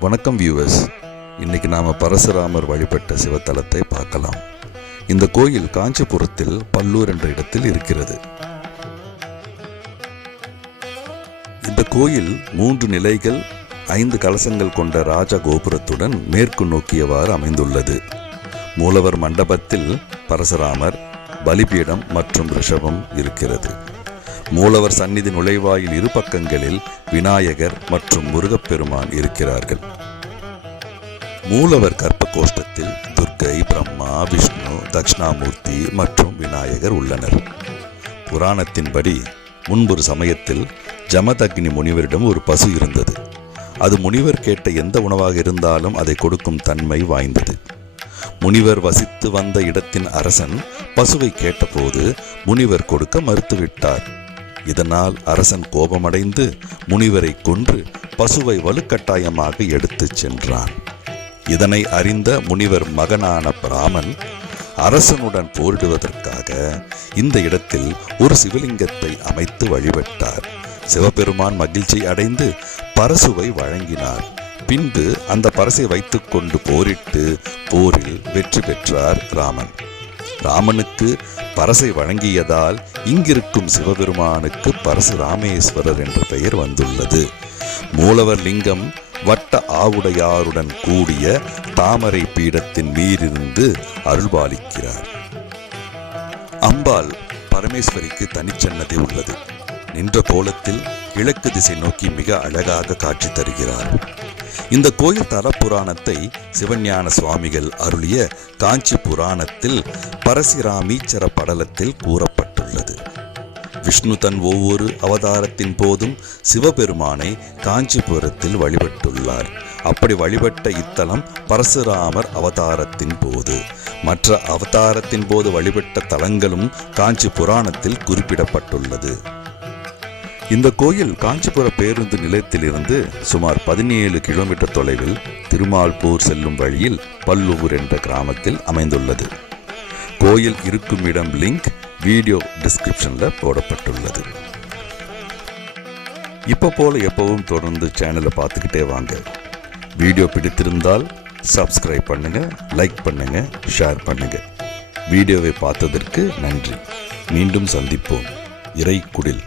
வணக்கம் வியூவர்ஸ் இன்னைக்கு நாம் பரசுராமர் வழிபட்ட சிவத்தலத்தை பார்க்கலாம். இந்த கோயில் காஞ்சிபுரத்தில் பல்லூர் என்ற இடத்தில் இருக்கிறது. இந்த கோயில் மூன்று நிலைகள் ஐந்து கலசங்கள் கொண்ட ராஜ கோபுரத்துடன் மேற்கு நோக்கியவாறு அமைந்துள்ளது. மூலவர் மண்டபத்தில் பரசுராமர் பலிபீடம் மற்றும் ரிஷபம் இருக்கிறது. மூலவர் சந்நிதி நுழைவாயில் இரு பக்கங்களில் விநாயகர் மற்றும் முருகப்பெருமான் இருக்கிறார்கள். மூலவர் கற்ப கோஷ்டத்தில் துர்க்கை பிரம்மா விஷ்ணு தக்ஷணாமூர்த்தி மற்றும் விநாயகர் உள்ளனர். புராணத்தின்படி முன்பொரு சமயத்தில் ஜமதக்னி முனிவரிடம் ஒரு பசு இருந்தது. அது முனிவர் கேட்ட எந்த உணவாக இருந்தாலும் அதை கொடுக்கும் தன்மை வாய்ந்தது. முனிவர் வசித்து வந்த இடத்தின் அரசன் பசுவை கேட்டபோது முனிவர் கொடுக்க மறுத்துவிட்டார். இதனால் அரசன் கோபமடைந்து முனிவரை கொன்று பசுவை வலுக்கட்டாயமாக எடுத்துச் சென்றான். இதனை அறிந்த முனிவர் மகனான பிராமன் அரசனுடன் போரிடுவதற்காக இந்த இடத்தில் ஒரு சிவலிங்கத்தை அமைத்து வழிபட்டார். சிவபெருமான் மகிழ்ச்சி அடைந்து பரசுவை வழங்கினார். பின்பு அந்த பரசை வைத்துக்கொண்டு போரிட்டு போரில் வெற்றி பெற்றார் ராமன். ராமனுக்கு பரசை வழங்கியதால் இங்கிருக்கும் சிவபெருமானுக்கு பரசு ராமேஸ்வரர் என்ற பெயர் வந்துள்ளது. மூலவர் லிங்கம் வட்ட ஆவுடையாருடன் கூடிய தாமரை பீடத்தின் மீறிருந்து அருள்பாலிக்கிறார். அம்பாள் பரமேஸ்வரிக்கு தனிச்சன்னதி உள்ளது. நின்ற கோலத்தில் கிழக்கு திசை நோக்கி மிக அழகாக காட்சி தருகிறார். இந்த கோயில் தல புராணத்தை சிவஞான சுவாமிகள் அருளிய காஞ்சி புராணத்தில் பரசிராமீச்சர படலத்தில் கூறப்பட்டுள்ளது. விஷ்ணு தன் ஒவ்வொரு அவதாரத்தின் போதும் சிவபெருமானை காஞ்சிபுரத்தில் வழிபட்டுள்ளார். அப்படி வழிபட்ட இத்தலம் பரசுராமர் அவதாரத்தின் போது மற்ற அவதாரத்தின் போது வழிபட்ட தலங்களும் காஞ்சி புராணத்தில் குறிப்பிடப்பட்டுள்ளது. இந்த கோயில் காஞ்சிபுர பேருந்து நிலையத்திலிருந்து சுமார் பதினேழு கிலோமீட்டர் தொலைவில் திருமால்பூர் செல்லும் வழியில் பல்லூர் என்ற கிராமத்தில் அமைந்துள்ளது. கோயில் இருக்கும் இடம் லிங்க் வீடியோ டிஸ்கிரிப்ஷனில் போடப்பட்டுள்ளது. இப்போ போல எப்பவும் தொடர்ந்து சேனலை பார்த்துக்கிட்டே வாங்க. வீடியோ பிடித்திருந்தால் சப்ஸ்கிரைப் பண்ணுங்கள் லைக் பண்ணுங்கள் ஷேர் பண்ணுங்கள் வீடியோவை பார்த்ததற்கு நன்றி. மீண்டும் சந்திப்போம். இறை குடில்.